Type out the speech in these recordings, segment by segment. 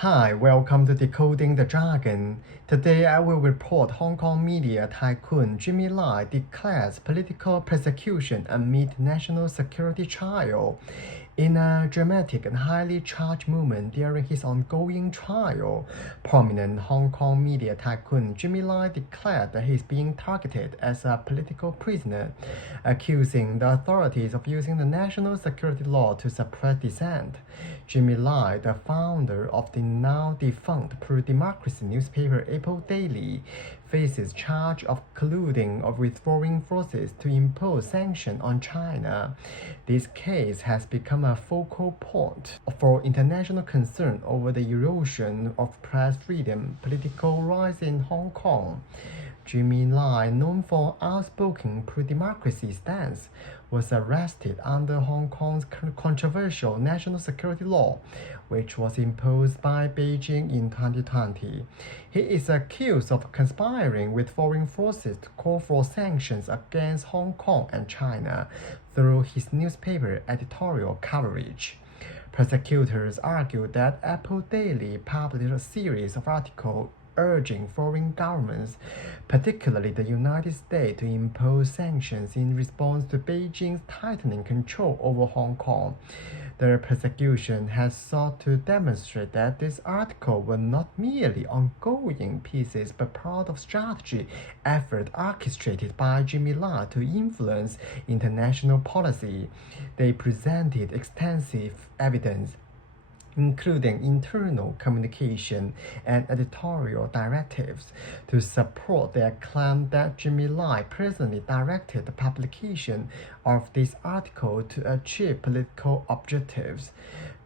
Hi, welcome to Decoding the Jargon. Today I will report Hong Kong media tycoon Jimmy Lai declares political persecution amid national security trial. In a dramatic and highly charged moment during his ongoing trial, prominent Hong Kong media tycoon Jimmy Lai declared that he is being targeted as a political prisoner, accusing the authorities of using the national security law to suppress dissent. Jimmy Lai, the founder of the now defunct pro-democracy newspaper Apple Daily, faces charge of colluding with foreign forces to impose sanctions on China. This case has become a focal point for international concern over the erosion of press freedom, political rights in Hong Kong. Jimmy Lai, known for outspoken pro-democracy stance, was arrested under Hong Kong's controversial national security law, which was imposed by Beijing in 2020. He is accused of conspiring with foreign forces to call for sanctions against Hong Kong and China through his newspaper editorial coverage. Prosecutors argued that Apple Daily published a series of articles urging foreign governments, particularly the United States, to impose sanctions in response to Beijing's tightening control over Hong Kong. The prosecution has sought to demonstrate that these articles were not merely ongoing pieces but part of strategy effort orchestrated by Jimmy Lai to influence international policy. They presented extensive evidence, including internal communication and editorial directives, to support their claim that Jimmy Lai personally directed the publication of this article to achieve political objectives.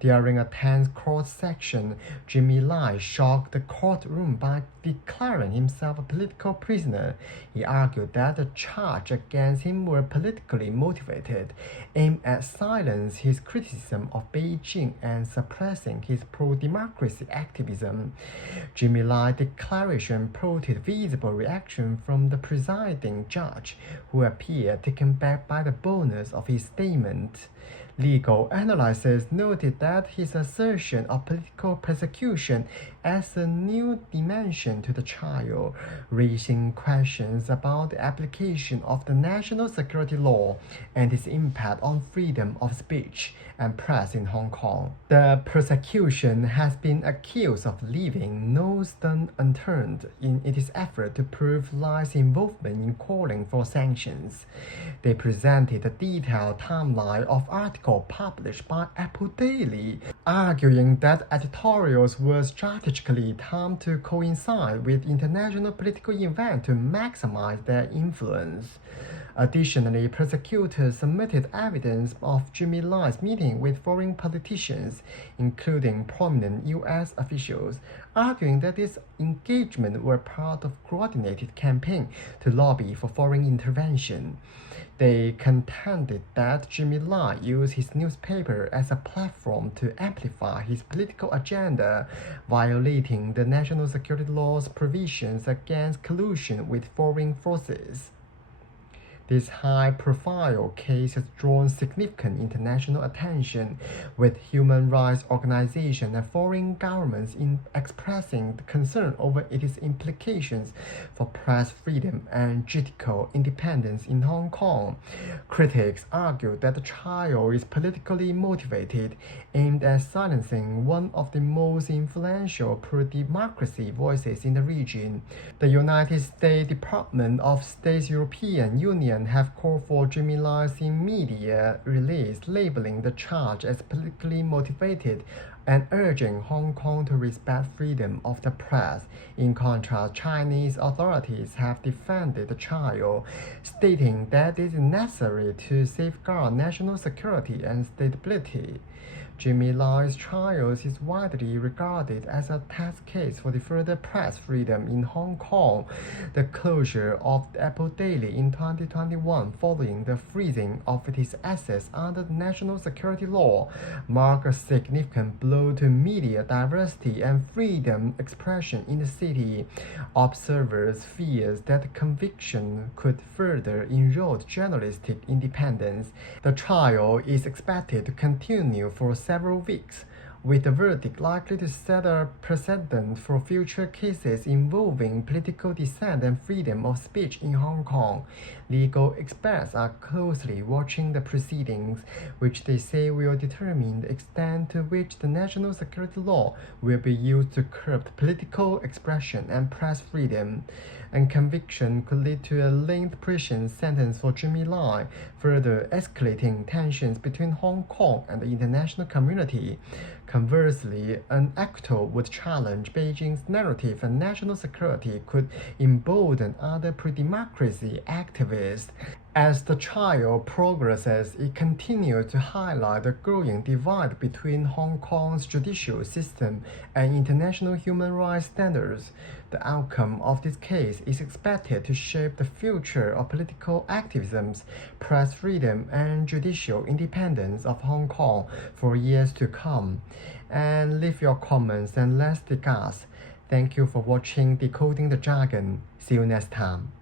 During a tense court session, Jimmy Lai shocked the courtroom by declaring himself a political prisoner. He argued that the charges against him were politically motivated, aimed at silencing his criticism of Beijing and suppressing his pro-democracy activism. Jimmy Lai's declaration prompted visible reaction from the presiding judge, who appeared taken back by the boldness of his statement. Legal analysts noted that his assertion of political persecution adds a new dimension to the trial, raising questions about the application of the national security law and its impact on freedom of speech and press in Hong Kong. The prosecution has been accused of leaving no stone unturned in its effort to prove Lai's involvement in calling for sanctions. They presented a detailed timeline of articles published by Apple Daily, arguing that editorials were strategically timed to coincide with international political events to maximize their influence. Additionally, prosecutors submitted evidence of Jimmy Lai's meeting with foreign politicians, including prominent U.S. officials, arguing that this engagement were part of a coordinated campaign to lobby for foreign intervention. They contended that Jimmy Lai used his newspaper as a platform to amplify his political agenda, violating the national security law's provisions against collusion with foreign forces. This high-profile case has drawn significant international attention, with human rights organizations and foreign governments expressing concern over its implications for press freedom and judicial independence in Hong Kong. Critics argue that the trial is politically motivated, aimed at silencing one of the most influential pro-democracy voices in the region. The United States Department of State's European Union have called for Jimmy Lai's immediate release, labeling the charge as politically motivated and urging Hong Kong to respect freedom of the press. In contrast, Chinese authorities have defended the trial, stating that it is necessary to safeguard national security and stability. Jimmy Lai's trial is widely regarded as a test case for the further press freedom in Hong Kong. The closure of Apple Daily in 2021 following the freezing of its assets under the national security law marked a significant blow to media diversity and freedom expression in the city. Observers fear that the conviction could further erode journalistic independence. The trial is expected to continue for several weeks, with the verdict likely to set a precedent for future cases involving political dissent and freedom of speech in Hong Kong. Legal experts are closely watching the proceedings, which they say will determine the extent to which the national security law will be used to curb political expression and press freedom. And conviction could lead to a lengthy prison sentence for Jimmy Lai, further escalating tensions between Hong Kong and the international community. Conversely, an acquittal would challenge Beijing's narrative, and national security could embolden other pro-democracy activists. As the trial progresses, it continues to highlight the growing divide between Hong Kong's judicial system and international human rights standards. The outcome of this case is expected to shape the future of political activism, press freedom, and judicial independence of Hong Kong for years to come. And leave your comments and let's discuss. Thank you for watching Decoding the Jargon. See you next time.